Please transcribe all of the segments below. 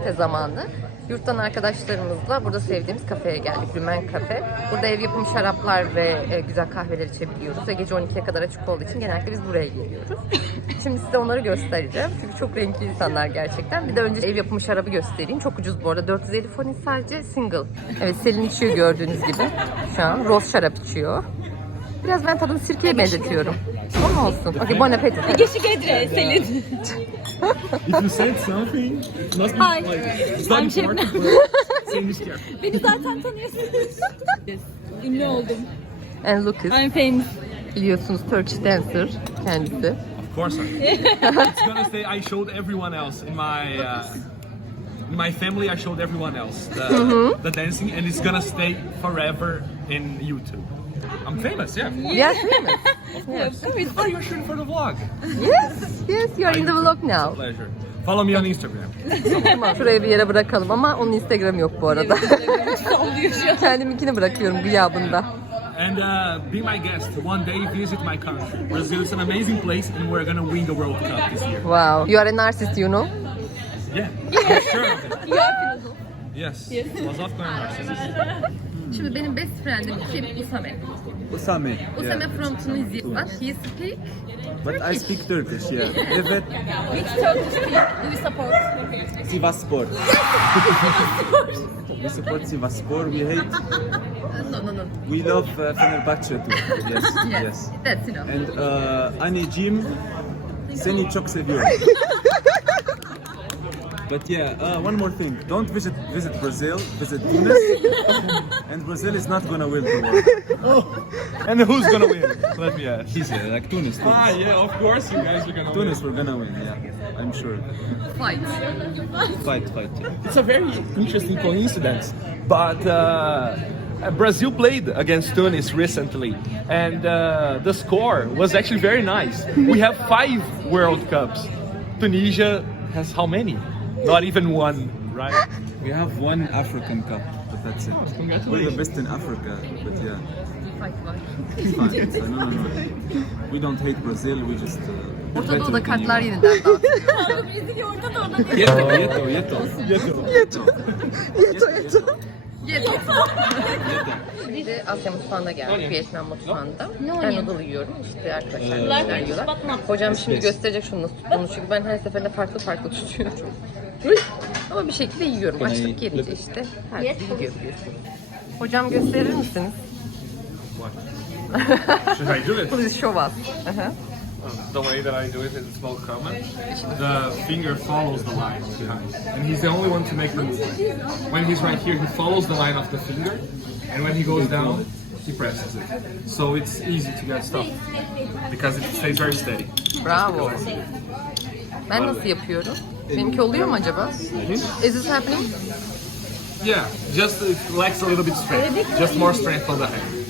Aktivite zamanı. Yurttan arkadaşlarımızla burada sevdiğimiz kafeye geldik. Lümen Kafe. Burada ev yapımı şaraplar ve e, güzel kahveler içebiliyoruz. Ve gece 12'ye kadar açık olduğu için genellikle biz buraya geliyoruz. Şimdi size onları göstereceğim. Çünkü çok renkli insanlar gerçekten. Bir de önce ev yapımı şarabı göstereyim. Çok ucuz bu arada. 450 forint sadece single. Evet Selin içiyor gördüğünüz gibi. Şu an roz şarap içiyor. Biraz ben tadını sirkeye benzetiyorum. Ama olsun. Okey, bon appetit. Geçik Edre, Selin. If you said something, it must be Hi. like it's not I'm Şebnem. important. but Say this careful. Beni zaten tanıyorsunuz. Ünlü oldum. And Lucas. I'm famous. Biliyorsunuz Turkish dancer kendisi. Of course, I it's gonna say I showed everyone else in my uh, in my family. I showed everyone else the, the dancing, and it's gonna stay forever in YouTube. I'm famous, yeah. Yes, famous. Of course. Oh, you're shooting for the vlog. Yes, yes, you are in the vlog now. Pleasure. Follow me on Instagram. Tamam, şuraya bir yere bırakalım ama onun Instagram yok bu arada. Sallıyor şu an. Kendiminkini bırakıyorum gıyabında. And uh, be my guest. One day, visit my country. Brazil is an amazing place, and we're gonna win the World Cup this year. Wow. You are a narcissist, you know? Yeah, I'm sure of it. You are philosopher. Yes. Filozofka and narcissist. Şimdi benim best friendim kim? Usame. Usame. Usame Yeah. from Tunisia. He speak But I speak Turkish, yeah. Evet Which Turkish team do you support? Sivaspor. we support Sivaspor. We hate, No, no, no. we love uh, Fenerbahçe too. Yes, Yes. yes. That's enough. And uh, anneciğim seni çok seviyorum. But yeah, uh, one more thing. Don't visit visit Brazil, visit Tunis. and Brazil is not gonna win the world. And who's gonna win? Let me ask. He's uh, like Tunis. Tunis. Ah, yeah, of course you guys are gonna win. Tunis, we're gonna win. Yeah, I'm sure. Fight. Fight, fight. It's a very interesting coincidence, but uh, Brazil played against Tunis recently, and uh, the score was actually very nice. We have five World Cups. Tunisia has how many? Not even one, right? We have one African Cup, but that's it. We're the best in Africa, but yeah. Fine. So, no, no, no. We don't hate Brazil, we just. Uh, Orta Doğu'da kartlar yeniden dağıtılıyor. Kanka Brezilya orada da orada. Yeto, yeto, yeto. Yeto. Yeto. Şimdi Asya mutfağına geldik. Vietnam mutfağında. Ben noodle yiyorum. İşte arkadaşlar neler yiyorlar. Hocam şimdi gösterecek şunu nasıl tuttuğunu. Çünkü ben her seferinde farklı farklı tutuyorum. Ama bir şekilde yiyorum. Açlık gelince işte. Her türlü yiyor biliyorsunuz. Hocam gösterir misiniz? Should I do it? Please show us. Aha. The way that I do it is well common. The finger follows the line behind, and he's the only one to make the movement. When he's right here, he follows the line of the finger, and when he goes down, he presses it. So it's easy to get stuff because it stays very steady. Bravo. Ben nasıl yapıyorum? Benimki oluyor mu acaba? Is this happening? Yeah, just it lacks a little bit strength. Just more strength on the hand.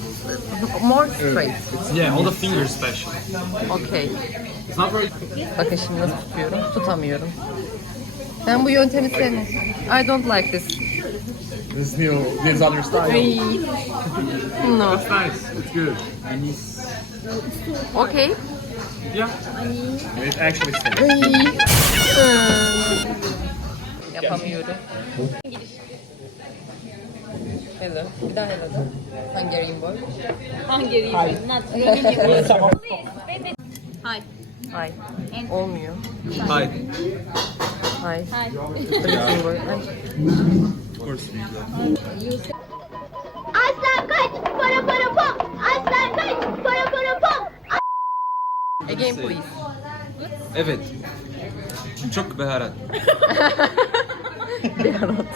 More straight. Yeah, on the fingers especially. Okay. It's not very. Bakın şimdi nasıl tutuyorum. Tutamıyorum. Ben bu yöntemi sevmiyorum. I don't like this. This new, this other style. No. It's nice. It's good. Okay. Yeah. It actually. Yapamıyorum. Hello. Bir daha hello da. Hungarian boy. Hungary. Not Romania. Hi. Ay. Olmuyor. Hi. Ay. Hi. Hungarian boy. Ay. Of course. Please. Evet. Çok baharat. Beharat.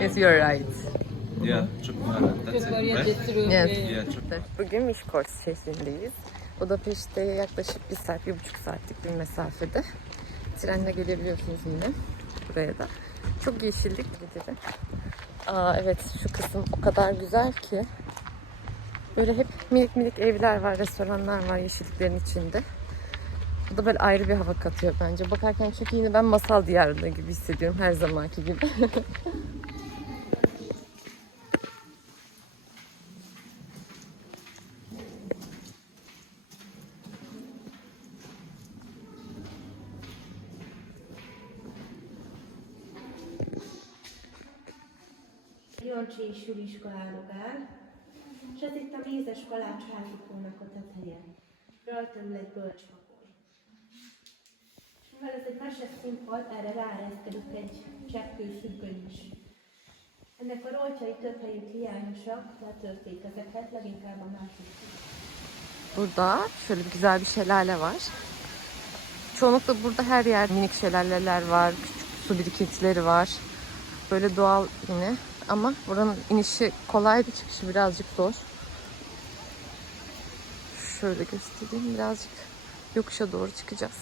Yes you are right. Yeah, çok baharat. That's it, right? Yes. Yeah, çok. Bugün Miskolc şehrindeyiz. Budapeşte yaklaşık bir saat, bir buçuk saatlik bir mesafede. Trenle gelebiliyorsunuz yine buraya da. Çok yeşillik gideri. Aa evet şu kısım o kadar güzel ki. Böyle hep minik minik evler var, restoranlar var yeşilliklerin içinde. Bu da böyle ayrı bir hava katıyor bence. Bakarken çünkü yine ben masal diyarında gibi hissediyorum her zamanki gibi. onde Churish Guarugá, és ez itt a mézes kalács házikónak a teteje. Rajta ül egy bölcspapoly. És mivel ez egy meses színpad, erre ráereszkedik egy cseppkőfüggöny is. Ennek a rojtjai több helyük hiányosak, letörték ezeket, leginkább a másik. Burada şöyle bir güzel bir şelale var. Çoğunlukla burada her yer minik şelaleler var, küçük su birikintileri var. Böyle doğal yine ama buranın inişi kolay bir çıkışı birazcık zor. Şöyle göstereyim birazcık yokuşa doğru çıkacağız.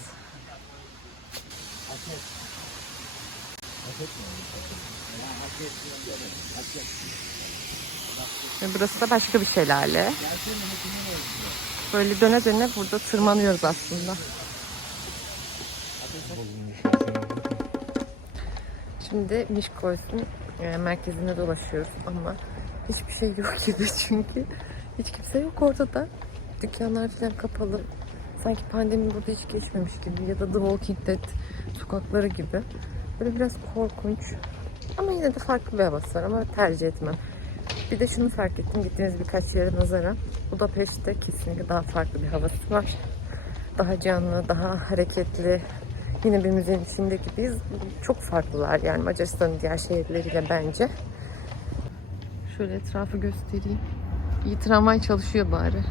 Ve burası da başka bir şelale. Böyle döne döne burada tırmanıyoruz aslında. Şimdi Mişkoys'un e, merkezinde dolaşıyoruz ama hiçbir şey yok gibi çünkü hiç kimse yok orada da. Dükkanlar falan kapalı. Sanki pandemi burada hiç geçmemiş gibi ya da The Walking Dead sokakları gibi. Böyle biraz korkunç. Ama yine de farklı bir havası var ama tercih etmem. Bir de şunu fark ettim gittiğiniz birkaç yere nazaran Budapeşte kesinlikle daha farklı bir havası var. Daha canlı, daha hareketli. Yine bir müzenin içinde gibiyiz. Çok farklılar yani Macaristan'ın diğer şehirleriyle bence. Şöyle etrafı göstereyim. İyi tramvay çalışıyor bari.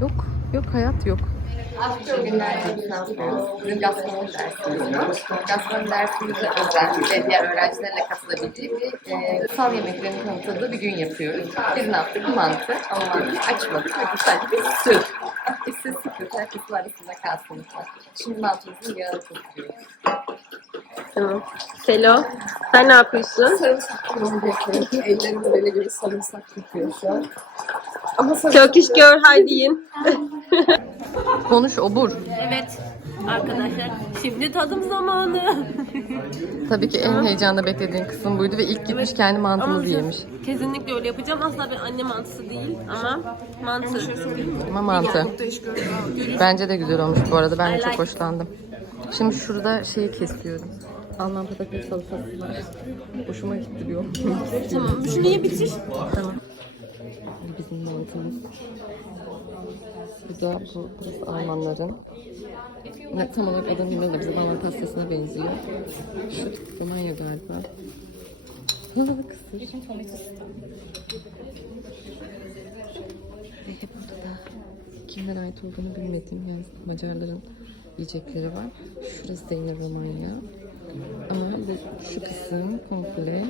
Yok, yok hayat yok. Gastronomi dersimiz var. Gastronomi dersimize özel ve diğer öğrencilerle katılabildiği bir e, sal yemeklerini tanıtıldığı bir gün yapıyoruz. Biz ne yaptık? Mantı ama mantı açmadık sadece bir süt. İşsiz sıkıntı, herkes var üstünde kalsın lütfen. Şimdi mantımızın yağını tutuyoruz. Tamam. Selo, sen ne yapıyorsun? Ellerimi böyle göre sarımsak tutuyor şu an. Turkish Girl Heidi'yin. Konuş obur. Evet arkadaşlar şimdi tadım zamanı. Tabii ki en heyecanla beklediğin kısım buydu ve ilk gitmiş kendi mantımızı Ama yemiş. Kesinlikle öyle yapacağım. Asla bir anne mantısı değil ama mantı. Ama mantı. Bence de güzel olmuş bu arada. Ben de çok hoşlandım. Şimdi şurada şeyi kesiyorum. Alman patates salatası var. Hoşuma gitti diyor. Tamam şunu ye bitir. tamam. Bizim mantımız. Bu da bu, burası Almanların. Ne, tam olarak adını bilmiyorum da bizim Alman pastasına benziyor. Şu Romanya galiba. Kısır. Ve burada da kimlere ait olduğunu bilmediğim yani Macarların yiyecekleri var. Şurası da yine Romanya. Ama bu şu kısım komple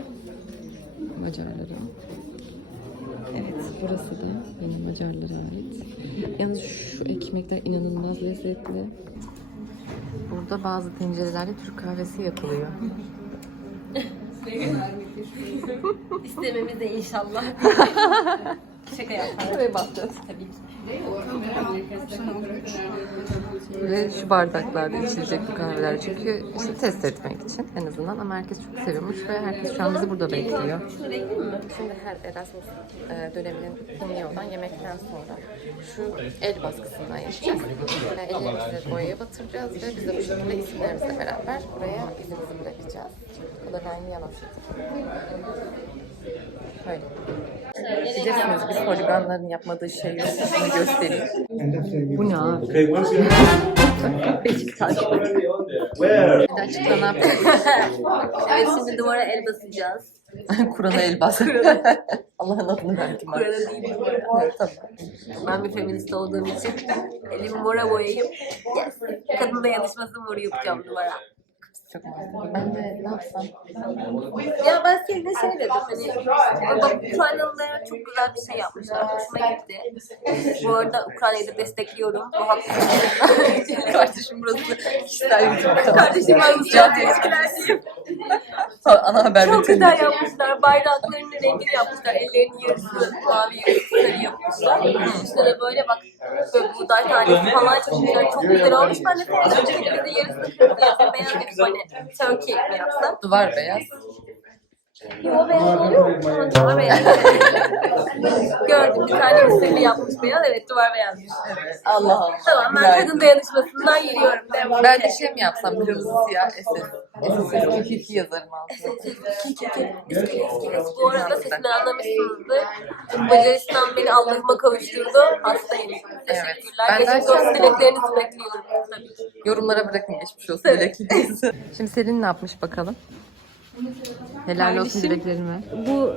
Macarların. Evet, burası da yine Macarlara ait. Yalnız şu ekmekler inanılmaz lezzetli. Burada bazı tencerelerde Türk kahvesi yapılıyor. İstememiz de inşallah. Şaka yapar. Ve bakacağız. Tabii ki. Ve şu bardaklarda içilecek bu kahveler çünkü işte test etmek için en azından ama herkes çok seviyormuş ve herkes şu an bizi burada bekliyor. Şimdi her Erasmus e, döneminin konuğu olan yemekten sonra şu el baskısından yapacağız. Ellerimizi boyaya batıracağız ve biz de bu şekilde isimlerimizle beraber buraya izimizi bırakacağız. Bu da aynı yansıtı. Böyle. Bilirsiniz biz holiganların yapmadığı şey yok. Göstereyim. Bu ne abi? Beşiktaş. Yapıyoruz? Evet şimdi duvara el basacağız. Kur'an'a el bas. Allah'ın adını verdim ben. Kur'an'a değil duvara. Tamam. Ben bir feminist olduğum için elimi mora boyayıp yes, kadın dayanışması moru yapacağım duvara. Çok mantıklı. Ben de ne yapsam? Ya ben seninle şey dedim hani orada Ukraynalılara çok güzel bir şey yapmışlar. Hoşuma gitti. Bu arada Ukrayna'yı da destekliyorum. Bu haksızlık. Kardeşim burası kişisel YouTube. Kardeşim ben Can teşkilatçıyım. Ana haber Çok güzel yapmışlar. Bayraklarının rengini yapmışlar. Ellerinin yarısı mavi yarısı sarı yapmışlar. İşte de böyle bak böyle buğday tanesi falan çıkmışlar. Çok güzel olmuş. Ben de senin önce de kırmızı yapsam beyaz yapıp hani turkey mi? Duvar beyaz. Yo beyaz oluyor mu? Tamam, beyaz. gördüm. Bir tane müşteri yapmış beyaz. Evet duvar beyazmış. Allah Allah. Tamam ben kadın dayanışmasından yürüyorum. Devam. Ben de şey mi yapsam kırmızı siyah SS. SS 22 yazarım altına. Bu arada sesinden anlamışsınızdır. Macaristan beni Allah'ıma kavuşturdu. Hastayım. Teşekkürler. Ben de- Geçmiş olsun dileklerinizi bekliyorum. Tabii ki. Yorumlara bırakın geçmiş olsun dileklerinizi. Şimdi Selin ne yapmış bakalım? Helal olsun dileklerime. Bu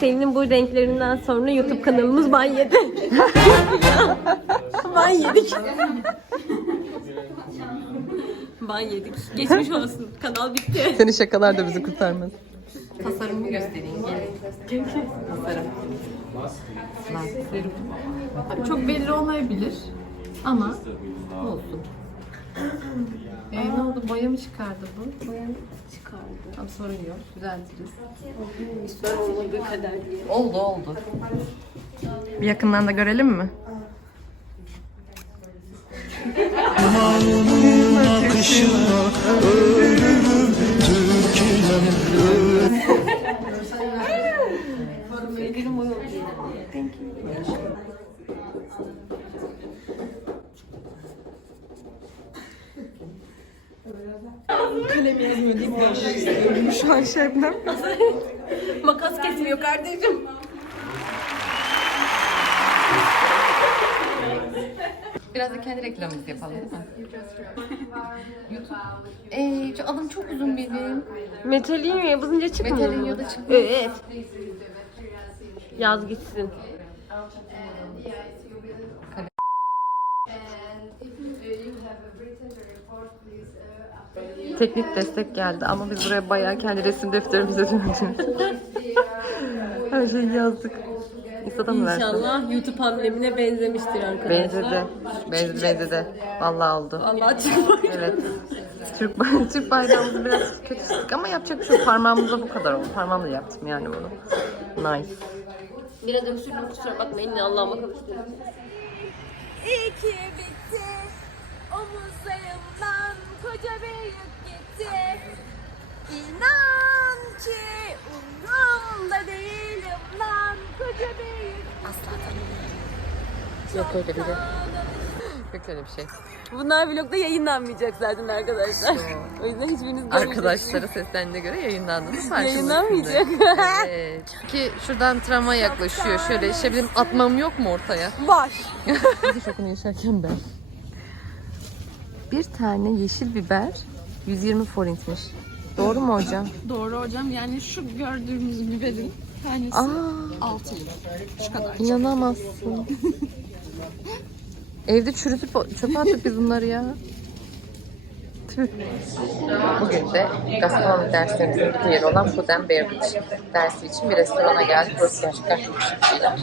senin bu renklerinden sonra YouTube kanalımız ban yedi. ban yedik. ban yedik. Geçmiş olsun. Kanal bitti. Seni şakalar da bizi kurtarmaz. Tasarımımı göstereyim. Tasarım. Abi çok belli olmayabilir ama Olsun. E, ne oldu boya mı çıkardı bu? Boya çıkardı. Tamam sorun yok düzeltiriz. Oldu oldu. Bir yakından da görelim mi? Şu an Şebnem. Makas kesmiyor kardeşim. Biraz da kendi reklamımızı yapalım değil mi? YouTube. Ee, şu adım çok uzun benim. Metalin yapınca çıkmıyor Metalin mu? ya da çıkmıyor. Evet. Yaz gitsin. Teknik destek geldi ama biz buraya bayağı kendi resim defterimize döneceğiz. Her şeyi yazdık. Insta'da mı versin? İnşallah YouTube amblemine benzemiştir arkadaşlar. Benzedi. Benzedi benzedi. Vallahi oldu. Allah çıkmak. Evet. Türk, bay- Türk bayrağımızı biraz kötü çizdik ama yapacak bir şey yok. Parmağımızda bu kadar oldu. Parmağımla yaptım yani bunu. Nice. Biraz öksürdüm kusura bakmayın. Allah'ıma kavuştum. İyi ki bitti. Omuzlarımdan koca bir yük gitti. İnan ki umurumda değilim lan koca bir yük. Yok öyle biri. Yok öyle bir şey. Bunlar vlogda yayınlanmayacak zaten arkadaşlar. o yüzden hiçbiriniz. Arkadaşlara seslendiğine göre yayınlandığını farkındasınız. Yayınlanmayacak. Evet. Ki şuradan tramvay yaklaşıyor. Şöyle şebnem atmam yok mu ortaya? Var. Şokunu yaşarken ben. Bir tane yeşil biber 120 forintmiş. Doğru mu hocam? Doğru hocam yani şu gördüğümüz biberin tanesi Aa, 6 lira. Şu kadar. inanamazsın. Evde çürütüp çöpe attık biz bunları ya. Bugün de gastronomi derslerimizin bir diğeri olan Food and Beverage dersi için bir restorana geldik. Burası gerçekten çok şık bir yer.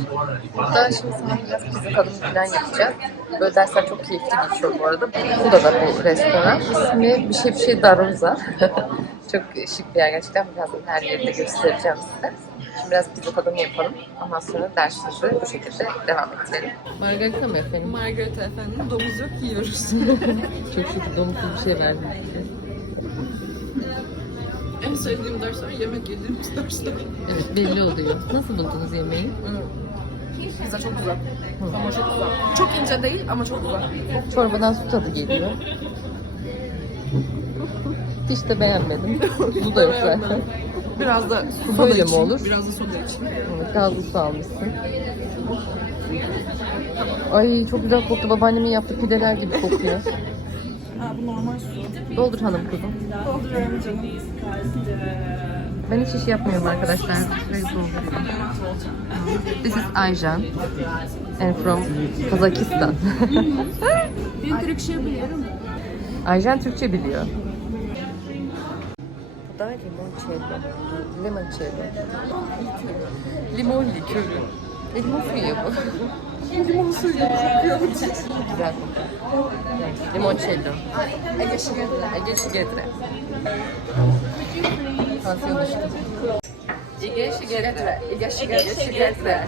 Burada şimdi sana biraz pizza tadımı falan yapacağız. Böyle dersler çok keyifli geçiyor bu arada. Burada da bu restoran. İsmi bir şey bir şey Daruza. çok şık bir yer gerçekten. Birazdan her yeri de göstereceğim size. Şimdi biraz pizza tadımı yapalım. Ondan sonra dersimizi bu şekilde devam ettirelim. Margarita mı efendim? Margarita efendim domuz yok yiyoruz. Çok şükür domutsuz bir şey verdim. en sevdiğim dersler yemek yediğimiz dersler. Evet belli oluyor. Nasıl buldunuz yemeği? Pizza çok güzel. Ama çok güzel. Çok ince değil ama çok güzel. Çorbadan su tadı geliyor. Hiç de beğenmedim. Su da yok zaten. Biraz da Su böyle mi olur? Biraz da soda için. Evet, gazlı su almışsın. Ay çok güzel koktu. Babaannemin yaptığı pideler gibi kokuyor. bu normal su. Doldur hanım kızım. Dolduruyorum canım. Ben hiç iş yapmıyorum arkadaşlar. This is Ayjan. And from Kazakistan. Bir Türkçe biliyorum. Ayjan Türkçe biliyor. Da limoncello. Limoncello. Limon likörü. E, limon suyu bu. limon suyu kokuyor. Güzel. Limoncello. Ege Şigedre. Ege Şigedre. Tansiyon düştü. Ege Şigedre. Ege Şigedre.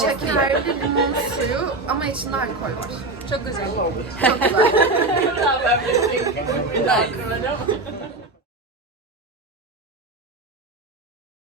Şekerli limon suyu ama içinde alkol var. Çok güzel. Çok güzel.